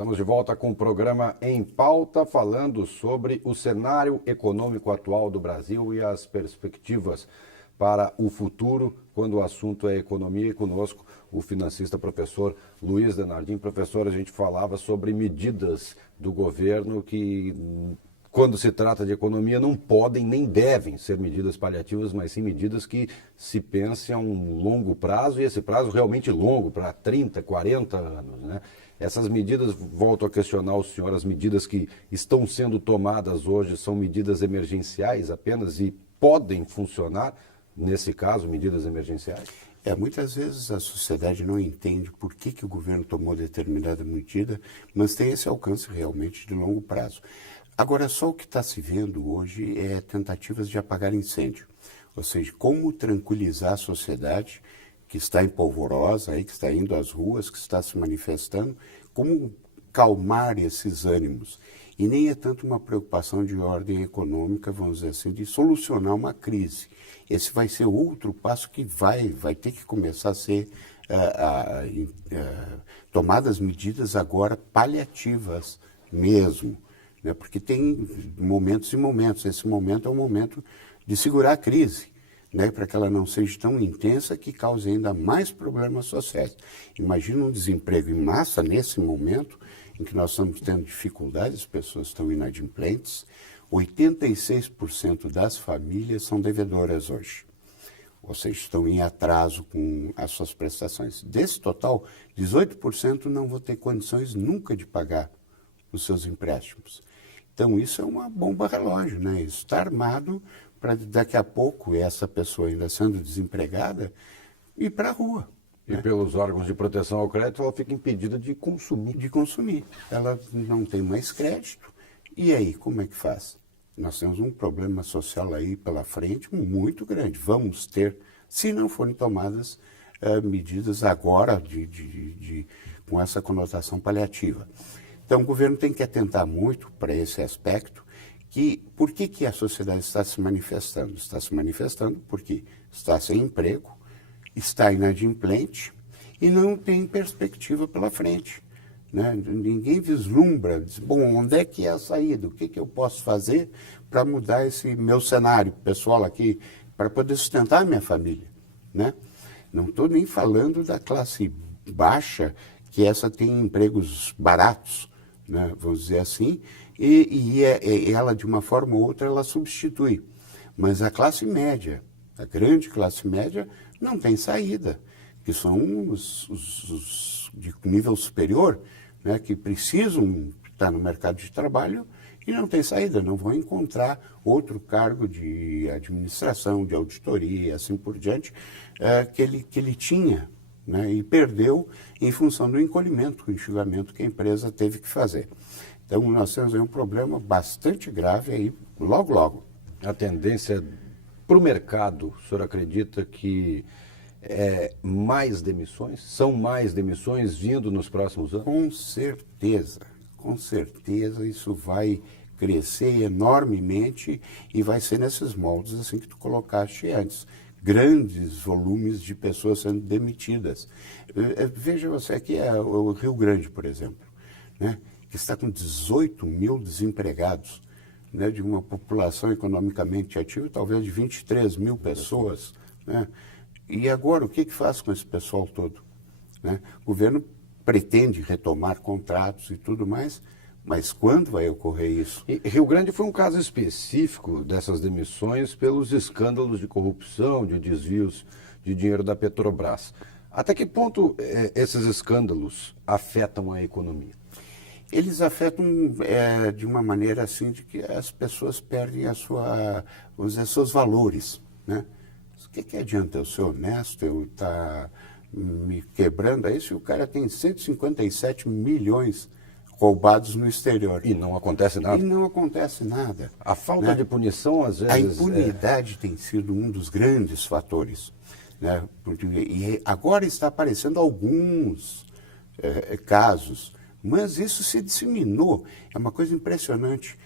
Estamos de volta com o programa Em Pauta, falando sobre o cenário econômico atual do Brasil e as perspectivas para o futuro, quando o assunto é economia. E conosco o financista professor Luiz Denardim. Professor, a gente falava sobre medidas do governo que, quando se trata de economia, não podem nem devem ser medidas paliativas, mas sim medidas que se pense a um longo prazo, e esse prazo realmente longo, para 30, 40 anos, né? Essas medidas, volto a questionar o senhor, as medidas que estão sendo tomadas hoje são medidas emergenciais apenas e podem funcionar, nesse caso, medidas emergenciais? Muitas vezes a sociedade não entende por que o governo tomou determinada medida, mas tem esse alcance realmente de longo prazo. Agora, só o que está se vendo hoje é tentativas de apagar incêndio, ou seja, como tranquilizar a sociedade que está em polvorosa, aí, que está indo às ruas, que está se manifestando, como calmar esses ânimos. E nem é tanto uma preocupação de ordem econômica, vamos dizer assim, de solucionar uma crise. Esse vai ser outro passo que vai ter que começar a ser tomadas medidas agora paliativas mesmo, né? Porque tem momentos e momentos. Esse momento é um momento de segurar a crise, né, para que ela não seja tão intensa que cause ainda mais problemas sociais. Imagina um desemprego em massa nesse momento em que nós estamos tendo dificuldades, as pessoas estão inadimplentes. 86% das famílias são devedoras hoje, ou seja, estão em atraso com as suas prestações. Desse total, 18% não vão ter condições nunca de pagar os seus empréstimos. Então isso é uma bomba relógio, né? Isso está armado para daqui a pouco essa pessoa ainda sendo desempregada ir para a rua. E pelos órgãos de proteção ao crédito ela fica impedida de consumir. De consumir. Ela não tem mais crédito. E aí, como é que faz? Nós temos um problema social aí pela frente muito grande. Vamos ter, se não forem tomadas medidas agora com essa conotação paliativa. Então, o governo tem que atentar muito para esse aspecto. Por que a sociedade está se manifestando? Está se manifestando porque está sem emprego, está inadimplente e não tem perspectiva pela frente, né? Ninguém vislumbra, diz, bom, onde é que é a saída? O que eu posso fazer para mudar esse meu cenário pessoal aqui, para poder sustentar a minha família, né? Não estou nem falando da classe baixa, que essa tem empregos baratos, né? Vamos dizer assim, e ela, de uma forma ou outra, ela substitui. Mas a classe média, a grande classe média, não tem saída, que são os de nível superior, né, que precisam estar no mercado de trabalho e não tem saída, não vão encontrar outro cargo de administração, de auditoria e assim por diante, que ele tinha, né, e perdeu em função do encolhimento, o enxugamento que a empresa teve que fazer. Então, nós temos aí um problema bastante grave aí, logo, logo. A tendência para o mercado, o senhor acredita que mais demissões? São mais demissões vindo nos próximos anos? Com certeza isso vai crescer enormemente e vai ser nesses moldes assim que tu colocaste antes. Grandes volumes de pessoas sendo demitidas. Veja você aqui o Rio Grande, por exemplo, né, que está com 18 mil desempregados, né, de uma população economicamente ativa, talvez de 23 mil pessoas, né? E agora, o que faz com esse pessoal todo, né? O governo pretende retomar contratos e tudo mais, mas quando vai ocorrer isso? E Rio Grande foi um caso específico dessas demissões pelos escândalos de corrupção, de desvios de dinheiro da Petrobras. Até que ponto esses escândalos afetam a economia? Eles afetam de uma maneira assim de que as pessoas perdem vamos dizer, seus valores, né? O que adianta eu ser honesto, eu estar me quebrando aí se o cara tem 157 milhões roubados no exterior? E não acontece nada? E não acontece nada. A falta de punição, às vezes... A impunidade tem sido um dos grandes fatores, né? E agora está aparecendo alguns casos, mas isso se disseminou, é uma coisa impressionante.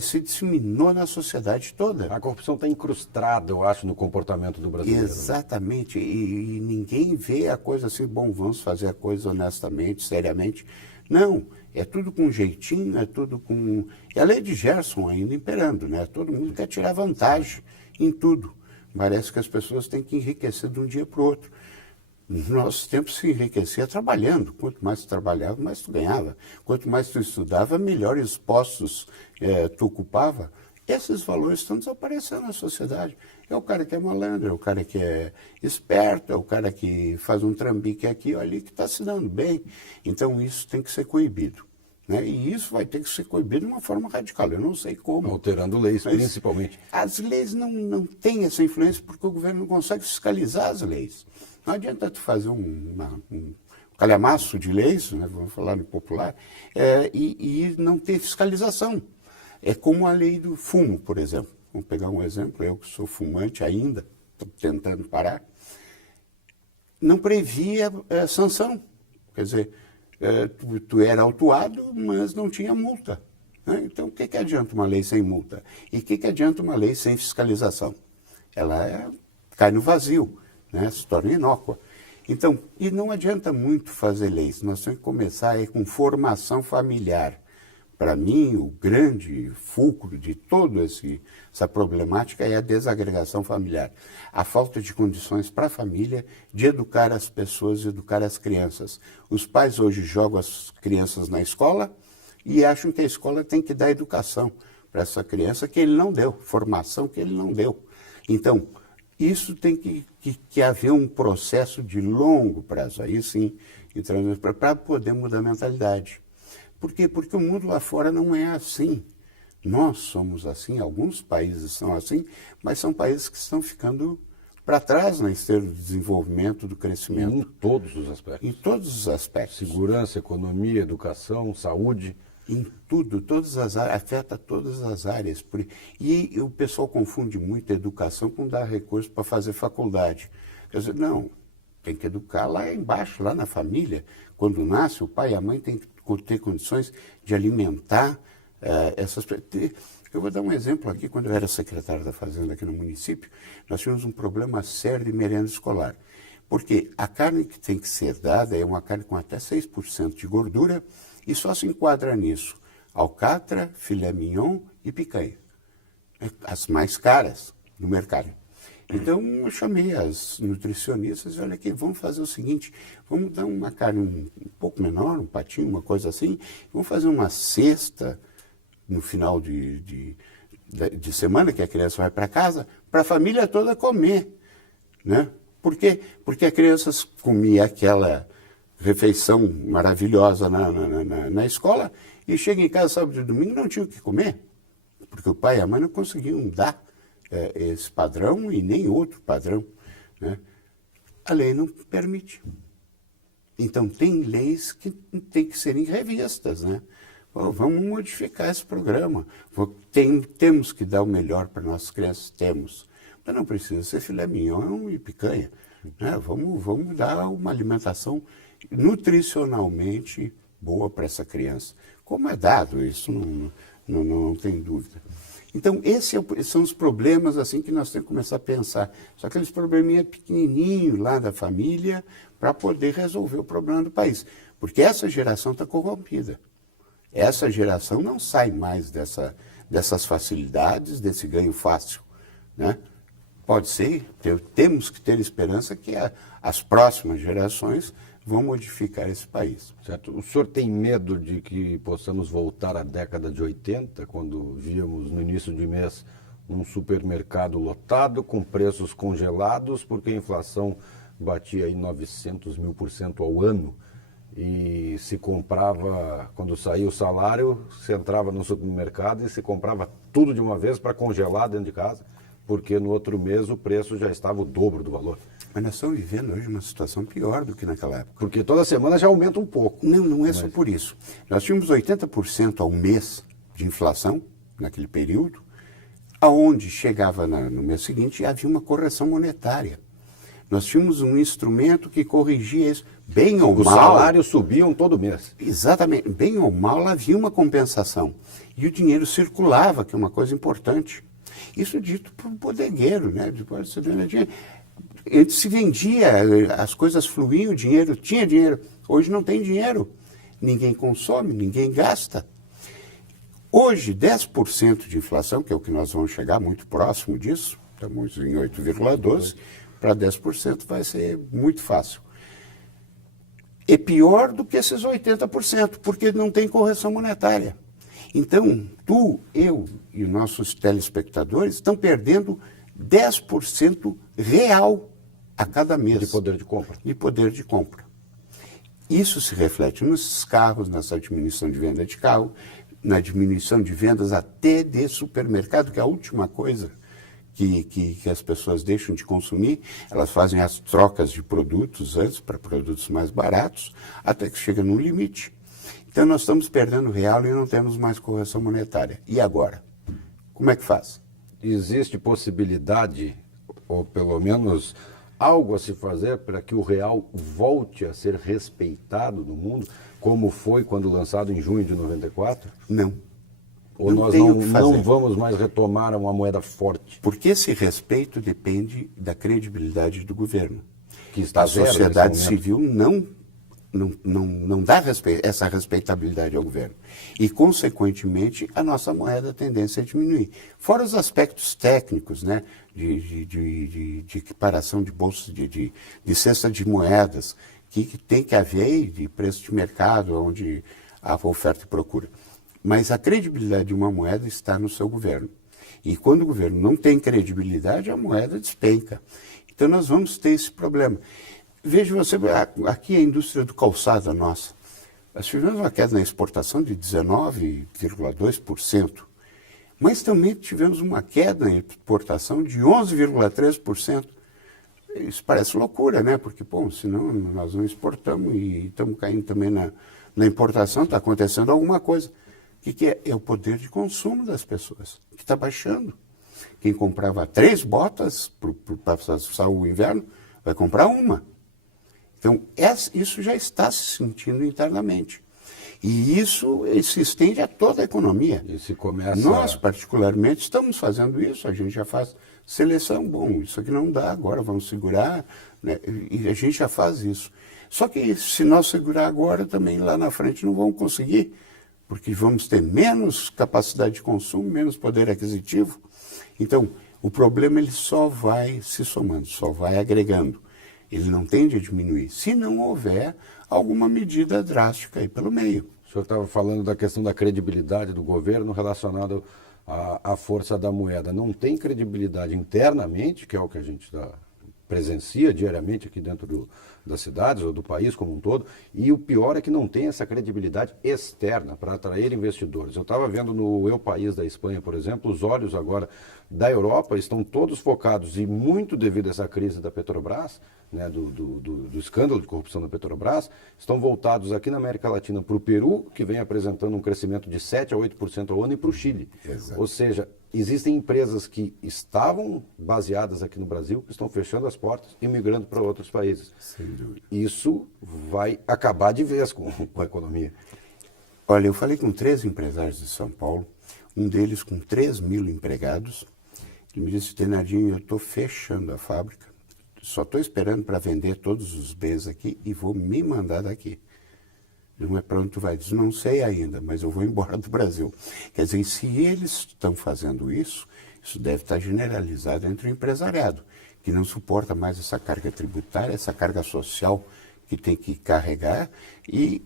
Se disseminou na sociedade toda. A corrupção está incrustada, eu acho, no comportamento do brasileiro. Exatamente, e ninguém vê a coisa assim, bom, vamos fazer a coisa honestamente, seriamente. Não, É tudo com jeitinho, é tudo com... E a lei de Gerson ainda imperando, né? Todo mundo quer tirar vantagem em tudo. Parece que as pessoas têm que enriquecer de um dia para o outro. No nosso tempo se enriquecia trabalhando. Quanto mais tu trabalhava, mais tu ganhava. Quanto mais tu estudava, melhores postos tu ocupava. Esses valores estão desaparecendo na sociedade. É o cara que é malandro, é o cara que é esperto, é o cara que faz um trambique aqui ou ali que está se dando bem. Então isso tem que ser coibido. Né? E isso vai ter que ser coibido de uma forma radical. Eu não sei como. Alterando leis, Mas principalmente. as leis não têm essa influência porque o governo não consegue fiscalizar as leis. Não adianta tu fazer um calhamaço de leis, né, vamos falar no popular, e não ter fiscalização. É como a lei do fumo, por exemplo. Vamos pegar um exemplo, eu que sou fumante ainda, estou tentando parar, não previa sanção. Quer dizer, tu era autuado, mas não tinha multa. Né? Então, o que adianta uma lei sem multa? E o que adianta uma lei sem fiscalização? Ela cai no vazio, né? Se torna inócua. Então, e não adianta muito fazer leis, nós temos que começar com formação familiar. Para mim, o grande fulcro de toda essa problemática é a desagregação familiar. A falta de condições para a família de educar as pessoas, educar as crianças. Os pais hoje jogam as crianças na escola e acham que a escola tem que dar educação para essa criança que ele não deu, formação que ele não deu. Então, isso tem que haver um processo de longo prazo, aí sim, para poder mudar a mentalidade. Por quê? Porque o mundo lá fora não é assim. Nós somos assim, alguns países são assim, mas são países que estão ficando para trás na esteira do desenvolvimento, do crescimento. Em todos os aspectos. Em todos os aspectos. Segurança, economia, educação, saúde. Em tudo, todas as áreas, afeta todas as áreas. E o pessoal confunde muito a educação com dar recurso para fazer faculdade. Quer dizer, não, tem que educar lá embaixo, lá na família. Quando nasce, o pai e a mãe têm que ter condições de alimentar essas pessoas. Eu vou dar um exemplo aqui. Quando eu era secretário da Fazenda aqui no município, nós tínhamos um problema sério de merenda escolar. Porque a carne que tem que ser dada é uma carne com até 6% de gordura e só se enquadra nisso alcatra, filé mignon e picanha. As mais caras no mercado. Então, eu chamei as nutricionistas e olha aqui, vamos fazer o seguinte, vamos dar uma carne um pouco menor, um patinho, uma coisa assim, vamos fazer uma cesta no final de semana, que a criança vai para casa, para a família toda comer. Né? Por quê? Porque a criança comia aquela refeição maravilhosa na escola e chega em casa sábado e domingo e não tinha o que comer, porque o pai e a mãe não conseguiam dar esse padrão e nem outro padrão. Né? A lei não permite. Então, tem leis que têm que serem revistas. Né? Vamos modificar esse programa. Temos que dar o melhor para nossas crianças, temos. Mas não precisa ser filé mignon e picanha. Né? Vamos dar uma alimentação nutricionalmente boa para essa criança. Como é dado, isso não tem dúvida. Então, esses são os problemas assim que nós temos que começar a pensar. Só aqueles probleminhas pequenininhos lá da família para poder resolver o problema do país. Porque essa geração está corrompida. Essa geração não sai mais dessas facilidades, desse ganho fácil. Né? Pode ser, temos que ter esperança que as próximas gerações vão modificar esse país. Certo. O senhor tem medo de que possamos voltar à década de 80, quando víamos no início de mês um supermercado lotado, com preços congelados, porque a inflação batia aí 900.000% ao ano, e se comprava, quando saía o salário, se entrava no supermercado e se comprava tudo de uma vez para congelar dentro de casa, porque no outro mês o preço já estava o dobro do valor. Mas nós estamos vivendo hoje uma situação pior do que naquela época. Porque toda semana já aumenta um pouco. Não é só por isso. Nós tínhamos 80% ao mês de inflação naquele período, aonde chegava no mês seguinte e havia uma correção monetária. Nós tínhamos um instrumento que corrigia isso, bem ou mal. Os salários subiam todo mês. Exatamente, bem ou mal havia uma compensação. E o dinheiro circulava, que é uma coisa importante. Isso dito por um bodegueiro, né? Depois você vê dinheiro. Ele se vendia, as coisas fluíam, o dinheiro, tinha dinheiro. Hoje não tem dinheiro. ninguém consome, ninguém gasta. Hoje, 10% de inflação, que é o que nós vamos chegar muito próximo disso, estamos em 8,12%, para 10% vai ser muito fácil. É pior do que esses 80%, porque não tem correção monetária. Então, tu, eu e os nossos telespectadores estão perdendo 10% real a cada mês. De poder de compra. De poder de compra. Isso se reflete nos carros, nessa diminuição de venda de carro, na diminuição de vendas até de supermercado, que é a última coisa que as pessoas deixam de consumir. Elas fazem as trocas de produtos antes para produtos mais baratos, até que chega num limite. Então nós estamos perdendo real e não temos mais correção monetária. E agora? Como é que faz? Existe possibilidade, ou pelo menos algo a se fazer para que o real volte a ser respeitado no mundo, como foi quando lançado em junho de 94? Não. Ou nós não vamos mais retomar uma moeda forte? Porque esse respeito depende da credibilidade do governo. Que está a sociedade civil não dá essa respeitabilidade ao governo. E, consequentemente, a nossa moeda tendência a diminuir. Fora os aspectos técnicos, né, de equiparação de bolsa, de cesta de moedas, que tem que haver, de preço de mercado, onde há oferta e procura. Mas a credibilidade de uma moeda está no seu governo. E quando o governo não tem credibilidade, a moeda despenca. Então nós vamos ter esse problema. Veja você, aqui a indústria do calçado nossa, nós tivemos uma queda na exportação de 19,2%, mas também tivemos uma queda na exportação de 11,3%. Isso parece loucura, né? Porque, bom, senão nós não exportamos e estamos caindo também na importação, está acontecendo alguma coisa. O que é? É o poder de consumo das pessoas, que está baixando. Quem comprava 3 botas para passar o inverno, vai comprar uma. Então, isso já está se sentindo internamente. E isso se estende a toda a economia. E se começa... Nós, particularmente, estamos fazendo isso. A gente já faz seleção. Bom, isso aqui não dá agora, vamos segurar. Né? E a gente já faz isso. Só que se nós segurar agora, também lá na frente não vamos conseguir, porque vamos ter menos capacidade de consumo, menos poder aquisitivo. Então, o problema ele só vai se somando, só vai agregando. Ele não tende a diminuir, se não houver alguma medida drástica aí pelo meio. O senhor estava falando da questão da credibilidade do governo relacionado à força da moeda. Não tem credibilidade internamente, que é o que a gente presencia diariamente aqui dentro das cidades ou do país como um todo, e o pior é que não tem essa credibilidade externa para atrair investidores. Eu estava vendo no Eu País da Espanha, por exemplo, os olhos agora da Europa estão todos focados, e muito devido a essa crise da Petrobras, né, do escândalo de corrupção da Petrobras, estão voltados aqui na América Latina para o Peru, que vem apresentando um crescimento de 7% a 8% ao ano, e para o Chile. Exato. Ou seja, existem empresas que estavam baseadas aqui no Brasil, que estão fechando as portas e migrando para outros países. Sem dúvida. Isso vai acabar de vez com a economia. Olha, eu falei com 3 empresários de São Paulo, um deles com 3.000 empregados. Ele me disse: Denardinho, eu estou fechando a fábrica, só estou esperando para vender todos os bens aqui e vou me mandar daqui. Não é para onde tu vai? Diz: não sei ainda, mas eu vou embora do Brasil. Quer dizer, se eles estão fazendo isso, isso deve estar generalizado entre o empresariado, que não suporta mais essa carga tributária, essa carga social que tem que carregar e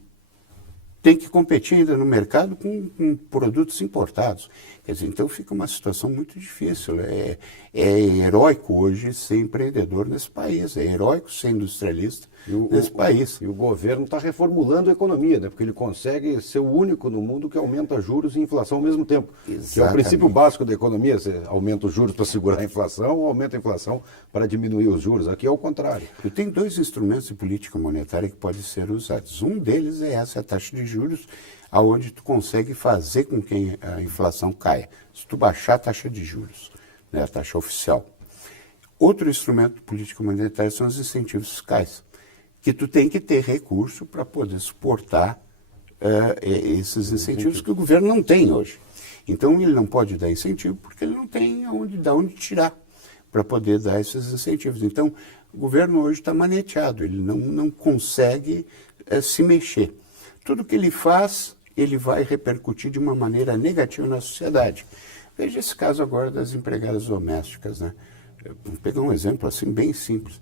tem que competir ainda no mercado com produtos importados. Quer dizer, então fica uma situação muito difícil. É heróico hoje ser empreendedor nesse país, é heróico ser industrialista nesse país. E o governo está reformulando a economia, né? Porque ele consegue ser o único no mundo que aumenta juros e inflação ao mesmo tempo. Exatamente. Que é o princípio básico da economia: você aumenta os juros para segurar a inflação ou aumenta a inflação para diminuir os juros. Aqui é o contrário. E tem 2 instrumentos de política monetária que podem ser usados. Um deles é essa taxa de juros, aonde tu consegue fazer com que a inflação caia. Se tu baixar a taxa de juros, né, a taxa oficial. Outro instrumento de política monetária são os incentivos fiscais, que tu tem que ter recurso para poder suportar esses incentivos que o governo não tem hoje. Então ele não pode dar incentivo porque ele não tem de onde tirar para poder dar esses incentivos. Então o governo hoje está maneteado, ele não consegue se mexer. tudo que ele faz, ele vai repercutir de uma maneira negativa na sociedade. Veja esse caso agora das empregadas domésticas, né? Vou pegar um exemplo assim bem simples.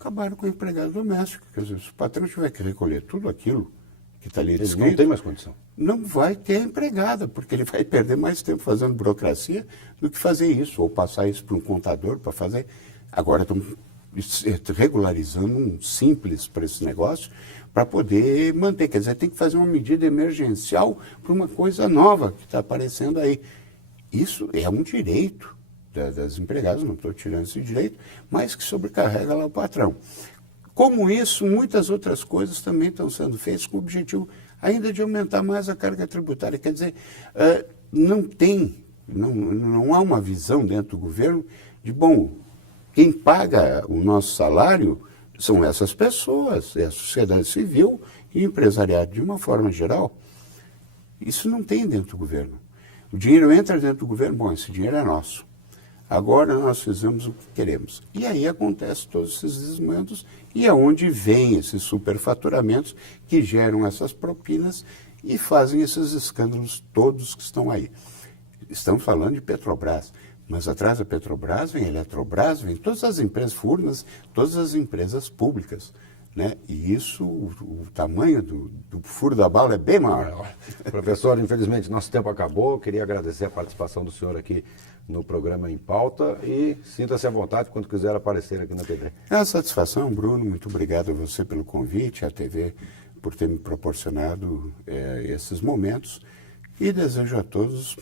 Acabaram com a empregada doméstica. Quer dizer, se o patrão tiver que recolher tudo aquilo que está ali Ele descrito, não tem mais condição. não vai ter empregada, porque ele vai perder mais tempo fazendo burocracia do que fazer isso, ou passar isso para um contador para fazer. Agora estão regularizando um simples para esse negócio, para poder manter. Quer dizer, tem que fazer uma medida emergencial para uma coisa nova que está aparecendo aí. Isso é um direito das empregadas, não estou tirando esse direito, mas que sobrecarrega lá o patrão. Como isso, muitas outras coisas também estão sendo feitas com o objetivo ainda de aumentar mais a carga tributária. Quer dizer, não há uma visão dentro do governo de, bom, quem paga o nosso salário são essas pessoas, é a sociedade civil e o empresariado de uma forma geral. Isso não tem dentro do governo. O dinheiro entra dentro do governo, bom, esse dinheiro é nosso. Agora nós fizemos o que queremos. E aí acontecem todos esses desmandos e é onde vem esses superfaturamentos que geram essas propinas e fazem esses escândalos todos que estão aí. Estamos falando de Petrobras, mas atrás da Petrobras vem a Eletrobras, vem todas as empresas Furnas, todas as empresas públicas. Né? E isso, o tamanho do furo da bala é bem maior. Professor, infelizmente nosso tempo acabou. Queria agradecer a participação do senhor aqui no programa Em Pauta e sinta-se à vontade quando quiser aparecer aqui na TV. É uma satisfação, Bruno. Muito obrigado a você pelo convite, à TV por ter me proporcionado esses momentos e desejo a todos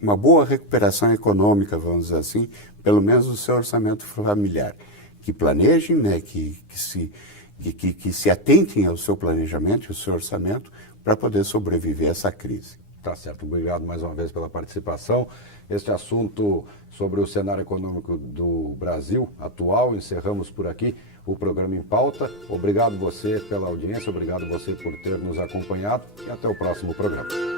uma boa recuperação econômica, vamos dizer assim, pelo menos do seu orçamento familiar. Que planejem, né, que se atentem ao seu planejamento e ao seu orçamento para poder sobreviver a essa crise. Tá certo. Obrigado mais uma vez pela participação. Este assunto sobre o cenário econômico do Brasil atual, encerramos por aqui o programa Em Pauta. Obrigado você pela audiência, obrigado você por ter nos acompanhado e até o próximo programa.